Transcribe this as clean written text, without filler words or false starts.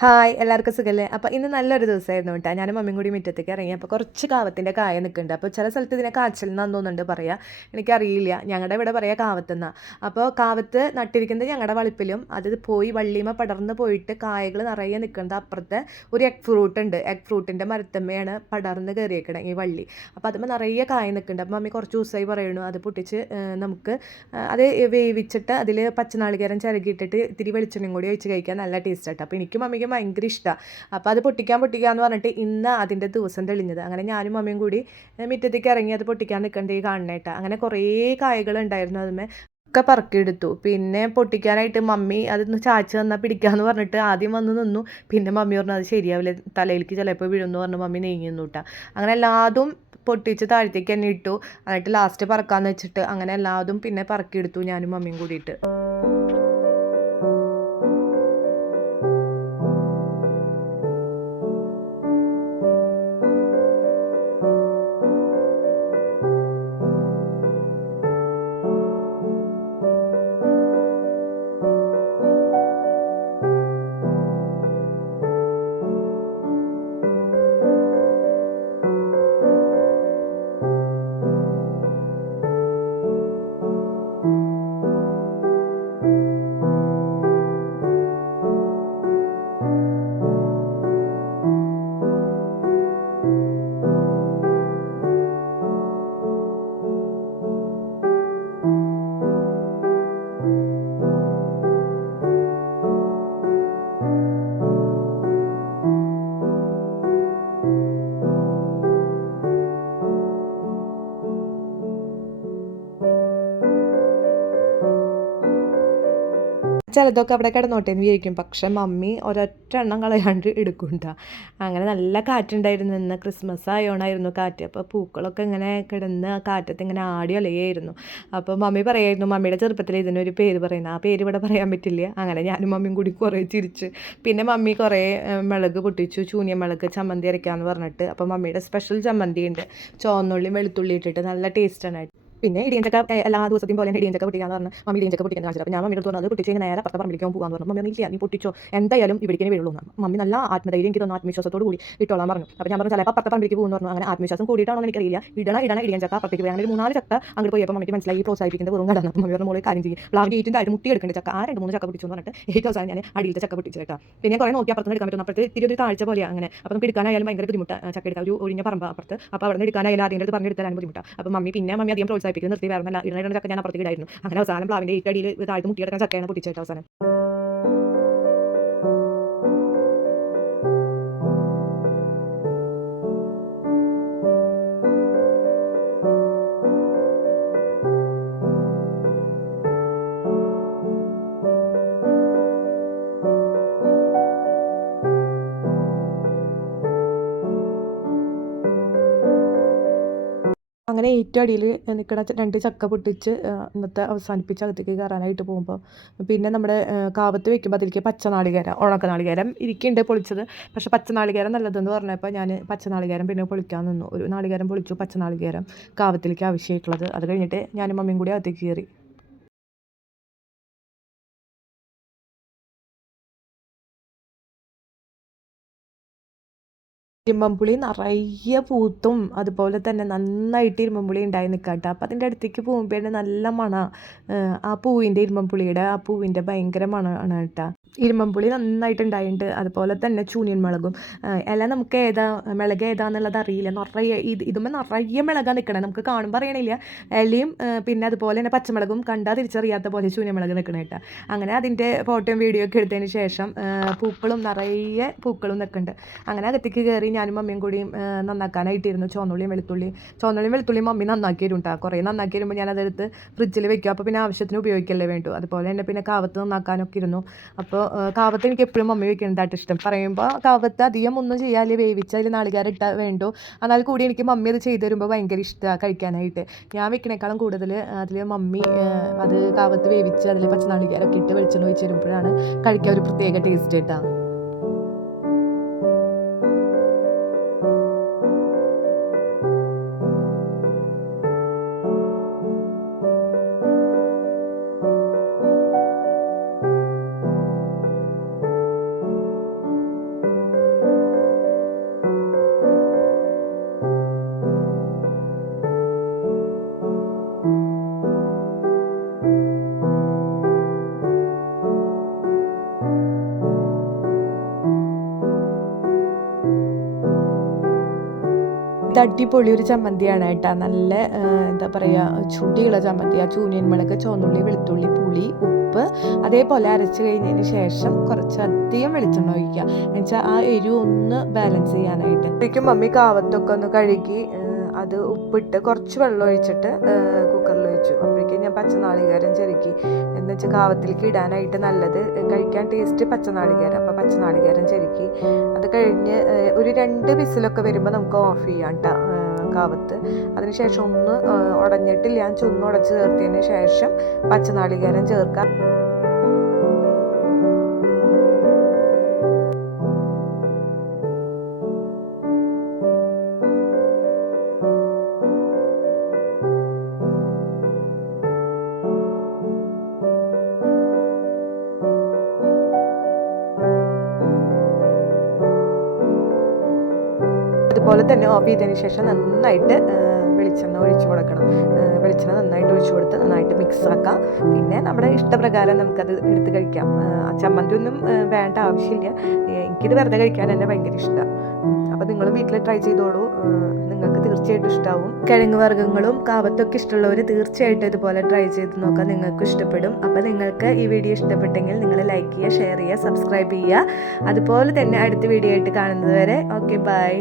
Hi എല്ലാവർക്കും സുഖല്ലേ. അപ്പോൾ ഇന്ന് നല്ലൊരു ദിവസമായിരുന്നു കേട്ടോ. ഞാനും മമ്മിയും കൂടി മുറ്റത്തേക്ക് ഇറങ്ങി. അപ്പോൾ കുറച്ച് കാവത്തിൻ്റെ കായ നിൽക്കുന്നുണ്ട്. അപ്പോൾ ചില സ്ഥലത്ത് ഇതിനെ കാച്ചിൽ എന്നാന്ന് തോന്നുന്നുണ്ട് പറയുക, എനിക്കറിയില്ല. ഞങ്ങളുടെ ഇവിടെ പറയുക കാവത്തെന്നാണ്. അപ്പോൾ കാവത്ത് നട്ടിരിക്കുന്നത് ഞങ്ങളുടെ വളപ്പിലും അത് പോയി വള്ളിമ പടർന്ന് പോയിട്ട് കായകൾ നിറയെ നിൽക്കുന്നത് അപ്പുറത്തെ ഒരു എഗ് ഫ്രൂട്ട് ഉണ്ട്. എഗ് ഫ്രൂട്ടിൻ്റെ മരത്തമ്മയാണ് പടർന്ന് കയറിയേക്കണം ഈ വള്ളി. അപ്പോൾ അതുമ്പോൾ നിറയെ കായ നിൽക്കുന്നുണ്ട്. അപ്പോൾ മമ്മി കുറച്ച് ദിവസമായി പറയുന്നു അത് പൊട്ടിച്ച് നമുക്ക് അത് വേവിച്ചിട്ട് അതിൽ പച്ചനാളികേരം ചിരകിയിട്ടിട്ട് ഇത്തിരി വെളിച്ചെണ്ണയും കൂടി ഒഴിച്ച് കഴിക്കാൻ നല്ല ടേസ്റ്റ് ആട്ടോ. അപ്പോൾ എനിക്കും മമ്മിക്കും ഭയങ്കര ഇഷ്ടമാണ്. അപ്പോൾ അത് പൊട്ടിക്കാന്ന് പറഞ്ഞിട്ട് ഇന്ന് അതിൻ്റെ ദിവസം തെളിഞ്ഞത്. അങ്ങനെ ഞാനും മമ്മിയും കൂടി മുറ്റത്തേക്ക് ഇറങ്ങി അത് പൊട്ടിക്കാൻ നിൽക്കേണ്ട ഈ കാണണേട്ടാ. അങ്ങനെ കുറേ കായകൾ ഉണ്ടായിരുന്നു. അതുമേ ഒക്കെ പറക്കിയെടുത്തു. പിന്നെ പൊട്ടിക്കാനായിട്ട് മമ്മി അതൊന്ന് ചാച്ച് തന്നാൽ പിടിക്കാമെന്ന് പറഞ്ഞിട്ട് ആദ്യം വന്ന് നിന്നു. പിന്നെ മമ്മി പറഞ്ഞു അത് ശരിയാവില്ല, തലയിലേക്ക് ചിലപ്പോൾ വീഴുമെന്ന് പറഞ്ഞ് മമ്മി നീങ്ങി നിന്നു കേട്ടോ. അങ്ങനെ എല്ലാതും പൊട്ടിച്ച് താഴത്തേക്ക് തന്നെ ഇട്ടു. എന്നിട്ട് ലാസ്റ്റ് പറക്കാമെന്ന് വെച്ചിട്ട് അങ്ങനെ എല്ലാതും പിന്നെ പറക്കിയെടുത്തു ഞാനും മമ്മിയും കൂടിയിട്ട്. ചിലതൊക്കെ അവിടെ കിടന്നോട്ടെ എന്ന് വിചാരിക്കും. പക്ഷെ മമ്മി ഒരൊറ്റ എണ്ണം കളയാണ്ട് എടുക്കുണ്ട. അങ്ങനെ നല്ല കാറ്റുണ്ടായിരുന്നു. ഇന്ന് ക്രിസ്മസ് ആയോണായിരുന്നു കാറ്റ്. അപ്പോൾ പൂക്കളൊക്കെ ഇങ്ങനെ കിടന്ന് കാറ്റത്ത് ഇങ്ങനെ ആടി അലയായിരുന്നു. അപ്പോൾ മമ്മി പറയായിരുന്നു മമ്മിയുടെ ചെറുപ്പത്തിൽ ഇതിനൊരു പേര് പറയുന്നത്. ആ പേര് ഇവിടെ പറയാൻ പറ്റില്ല. അങ്ങനെ ഞാനും മമ്മിയും കൂടി കുറേ ചിരിച്ച്. പിന്നെ മമ്മി കുറേ മുളക് പൊട്ടിച്ചു, ചൂനിയ മുളക് ചമ്മന്തി അരയ്ക്കാമെന്ന് പറഞ്ഞിട്ട്. അപ്പോൾ മമ്മിയുടെ സ്പെഷ്യൽ ചമ്മന്തി ഉണ്ട്, ചുവന്നുള്ളിയും വെളുത്തുള്ളി ഇട്ടിട്ട് നല്ല ടേസ്റ്റാണ്. പിന്നെ ഇടിയഞ്ചക്ക എല്ലാ ദിവസത്തെയും പോലെ ഇടിയഞ്ചക്ക പൊട്ടിക്കാന്ന് പറഞ്ഞു. മമ്മി ഇടിയഞ്ചക്ക പൊട്ടിക്കാൻ കാണിച്ചത്. അപ്പോൾ ഞാൻ മമ്മിയുടെ അടുത്ത് പറഞ്ഞു അത് പൊട്ടിച്ച് നേരെ അപ്പുറത്തെ പറമ്പിലേക്ക് പോകാൻ പറഞ്ഞു. മമ്മി ഇല്ല നീ പൊട്ടിച്ചോ, എന്തായാലും ഇവിടേക്ക് വീഴുള്ളൂ. മമ്മി നല്ല ആത്മധൈര്യം എനിക്ക് തോന്നുന്നു, ആത്മവിശ്വാസത്തോട് കൂടി ഇട്ടോളാൻ പറഞ്ഞു. അപ്പോൾ ഞാൻ പറഞ്ഞു ചിലപ്പോൾ അപ്പുറത്തെ പറമ്പിലേക്ക് പോകുന്നു പറഞ്ഞു. അങ്ങനെ ആത്മവിശ്വാസം കൂടിയിട്ടാണോ എനിക്കറിയില്ല. ഇടണ ഇടിയഞ്ചക്ക അപ്പുറത്തേക്ക് പോയി. അങ്ങനെ 3-4 ചക്ക അങ്ങോട്ട് പോയപ്പോൾ മമ്മിക്ക് മനസ്സിലായി പ്രോത്സാഹിപ്പിക്കുന്നത് വെറും കടന്നു. മമ്മി പറഞ്ഞ മോളെ കാര്യം ചെയ്യും, പ്ലാവ് ഗേറ്റിൻ്റെ ആയിട്ട് മുട്ടി എടുക്കേണ്ട ചക്ക ആ 2-3 ചക്ക പൊട്ടിച്ചു പറഞ്ഞിട്ട് ഏറ്റവും അവസാനം ഞാൻ അടിയിലത്തെ ചക്ക പൊട്ടിച്ചു കേട്ടോ. പിന്നെ കുറേ നോക്കി അപ്പുറത്ത് എടുക്കാൻ പറ്റും. അപ്പുറത്ത് തിരി ഒരു താഴ്ച പോലെയാണ്. അങ്ങനെ അപ്പോൾ നമുക്ക് എടുക്കാനായാലും ഭയങ്കര ബുദ്ധിമുട്ടാണ്. ചക്ക എടുക്കാൻ ഒരു ഒഴിഞ്ഞ പറമ്പ് അപ്പുറത്ത്. അപ്പോൾ അവിടെ നിന്ന് എടുക്കാനായാലും ആദ്യം അടുത്ത് പറഞ്ഞെടുത്താലും ബുദ്ധിമുട്ടാണ്. അപ്പോൾ മമ്മി അധികം പ്രോത്സാഹിപ്പിക്കുന്നത് നിർത്തി വേറെ ഇടുന്ന ചക്ക ഞാൻ അപ്പുറത്തേക്ക് ഇടായിരുന്നു. അങ്ങനെ അവസാനം പ്ലാവിൻ്റെ ഈ അടിയിൽ താഴ്ത്ത് മുട്ടിയെടുക്കാൻ ചക്കയാണ് പൊട്ടിച്ചേട്ട അവസാനം. അങ്ങനെ ഏറ്റവും അടിയിൽ നിൽക്കുന്ന 2 ചക്ക പൊട്ടിച്ച് ഇന്നത്തെ അവസാനിപ്പിച്ച് അകത്തേക്ക് കയറാനായിട്ട് പോകുമ്പോൾ പിന്നെ നമ്മുടെ കാവത്ത് വെക്കുമ്പോൾ അതിലേക്ക് പച്ചനാളികേരം ഉണക്കനാളികേരം ഇരിക്കുന്നുണ്ട് പൊളിച്ചത്. പക്ഷേ പച്ചനാളികേരം നല്ലതെന്ന് പറഞ്ഞപ്പോൾ ഞാൻ പച്ചനാളികേരം പിന്നെ പൊളിക്കാൻ നിന്നു. ഒരു നാളികേരം പൊളിച്ചു, പച്ചനാളികേരം കാവത്തിലേക്ക് ആവശ്യമായിട്ടുള്ളത്. അത് കഴിഞ്ഞിട്ട് ഞാനും മമ്മിയും കൂടി അകത്തേക്ക് കയറി. ഇരുമ്പമ്പുളി നിറയെ പൂത്തും അതുപോലെ തന്നെ നന്നായിട്ട് ഇരുമ്പമ്പുളി ഉണ്ടായി നിൽക്കാട്ടോ. അപ്പം അതിൻ്റെ അടുത്തേക്ക് പോകുമ്പോൾ നല്ല മണമാണ്. ആ പൂവിൻ്റെ ഇരുമ്പമ്പുളിയുടെ ആ പൂവിൻ്റെ ഭയങ്കര മണമാണ് കേട്ടോ. ഇരുമ്പമ്പുളി നന്നായിട്ട് ഉണ്ടായിട്ടുണ്ട്. അതുപോലെ തന്നെ ചൂനിയൻ മുളകും. എല്ലാം നമുക്ക് മിളക് ഏതാന്നുള്ളത് അറിയില്ല. നിറയെ ഇതുമ്പോൾ നിറയെ മിളകാണ് നിൽക്കണേ, നമുക്ക് കാണുമ്പോൾ അറിയണില്ല. ഇലയും പിന്നെ അതുപോലെ തന്നെ പച്ചമുളകും കണ്ടാൽ തിരിച്ചറിയാത്ത പോലെ ചൂനിയൻ മുളക് നിൽക്കണ കേട്ടോ. അങ്ങനെ അതിൻ്റെ ഫോട്ടോയും വീഡിയോ ഒക്കെ എടുത്തതിന് ശേഷം പൂക്കളും നിറയെ പൂക്കളും നിൽക്കുന്നുണ്ട്. അങ്ങനെ അകത്തേക്ക് കയറി ഞാനും മമ്മിയും കൂടിയും നന്നാക്കാനായിട്ടിരുന്നു. ചുവന്നുള്ളിയും വെളുത്തുള്ളിയും മമ്മി നന്നാക്കി തരും കേട്ടോ. കുറേ നന്നാക്കി വരുമ്പോൾ ഞാനതെടുത്ത് ഫ്രിഡ്ജിൽ വെക്കും. അപ്പോൾ പിന്നെ ആവശ്യത്തിന് ഉപയോഗിക്കല്ലേ വേണ്ടു. അതുപോലെ തന്നെ പിന്നെ കാവത്ത് നന്നാക്കാനൊക്കെ ഇരുന്നു. അപ്പോൾ കാവത്ത് എനിക്ക് എപ്പോഴും മമ്മി വെക്കുന്നതായിട്ട് ഇഷ്ടം. പറയുമ്പോൾ കാവത്ത് അധികം ഒന്നും ചെയ്യാതെ വേവിച്ച് അതിൽ നാളികേരം ഇട്ടാൽ വേണ്ടു. എന്നാൽ കൂടി എനിക്ക് മമ്മി അത് ചെയ്ത് തരുമ്പോൾ ഭയങ്കര ഇഷ്ടമാണ് കഴിക്കാനായിട്ട്. ഞാൻ വെക്കണേക്കാളും കൂടുതൽ അതിൽ മമ്മി അത് കാവത്ത് വേവിച്ച് അതിൽ പച്ചനാളികേരമൊക്കെ ഇട്ട് വെളിച്ചെണ്ണ ഒഴിച്ച് തരുമ്പോഴാണ് കഴിക്കാൻ ഒരു പ്രത്യേക ടേസ്റ്റ് കേട്ടോ. ഇത് അടിപൊളി ഒരു ചമ്മന്തിയാണ് കേട്ടോ. നല്ല എന്താ പറയുക, ചുടിയുള്ള ചമ്മന്തി. ആ ചൂനിയൻ മുളക്, ചുവന്നുള്ളി, വെളുത്തുള്ളി, പുളി, ഉപ്പ് അതേപോലെ അരച്ച് കഴിഞ്ഞതിന് ശേഷം കുറച്ചധികം വെളിച്ചെണ്ണ ഒഴിക്കുക. എന്നുവെച്ചാൽ ആ എരിവ് ഒന്ന് ബാലൻസ് ചെയ്യാനായിട്ട്. ശരിക്കും മമ്മി കാവത്തൊക്കെ ഒന്ന് കഴുകി അത് ഉപ്പിട്ട് കുറച്ച് വെള്ളം ഒഴിച്ചിട്ട് കുക്കറിൽ വെച്ചു. അപ്പോഴേക്കും ഞാൻ പച്ചനാളികേരം ചെറുക്കി. എന്ന് വെച്ചാൽ കാവത്തിലേക്ക് ഇടാനായിട്ട് നല്ലത്, കഴിക്കാൻ ടേസ്റ്റ് പച്ചനാളികേരം. അപ്പോൾ പച്ചനാളികേരം ചെറുക്കി. അത് കഴിഞ്ഞ് ഒരു 2 വിസിലൊക്കെ വരുമ്പോൾ നമുക്ക് ഓഫ് ചെയ്യാം കേട്ടോ കാവത്ത്. അതിനുശേഷം ഒന്ന് ഉടഞ്ഞിട്ടില്ല, ഞാൻ ചുന്ന് ഉടച്ച് ചേർത്തതിന് ശേഷം പച്ചനാളികേരം ചേർക്കാം. അതുപോലെ തന്നെ ഓഫ് ചെയ്തതിന് ശേഷം നന്നായിട്ട് വെളിച്ചെണ്ണ ഒഴിച്ചു കൊടുക്കണം. വെളിച്ചെണ്ണ നന്നായിട്ട് ഒഴിച്ചു കൊടുത്ത് നന്നായിട്ട് മിക്സ് ആക്കാം. പിന്നെ നമ്മുടെ ഇഷ്ടപ്രകാരം നമുക്കത് എടുത്ത് കഴിക്കാം. ചമ്മന്തി ഒന്നും വേണ്ട ആവശ്യമില്ല. എനിക്കിത് വെറുതെ കഴിക്കാൻ തന്നെ ഭയങ്കര ഇഷ്ടമാണ്. അപ്പോൾ നിങ്ങളും വീട്ടിൽ ട്രൈ ചെയ്തോളൂ, നിങ്ങൾക്ക് തീർച്ചയായിട്ടും ഇഷ്ടമാവും. കിഴങ്ങ് വർഗ്ഗങ്ങളും കാവത്തൊക്കെ ഇഷ്ടമുള്ളവർ തീർച്ചയായിട്ടും ഇതുപോലെ ട്രൈ ചെയ്ത് നോക്കാം, നിങ്ങൾക്ക് ഇഷ്ടപ്പെടും. അപ്പോൾ നിങ്ങൾക്ക് ഈ വീഡിയോ ഇഷ്ടപ്പെട്ടെങ്കിൽ നിങ്ങൾ ലൈക്ക് ചെയ്യുക, ഷെയർ ചെയ്യുക, സബ്സ്ക്രൈബ് ചെയ്യുക. അതുപോലെ തന്നെ അടുത്ത വീഡിയോ ആയിട്ട് കാണുന്നത് വരെ ഓക്കെ, ബൈ.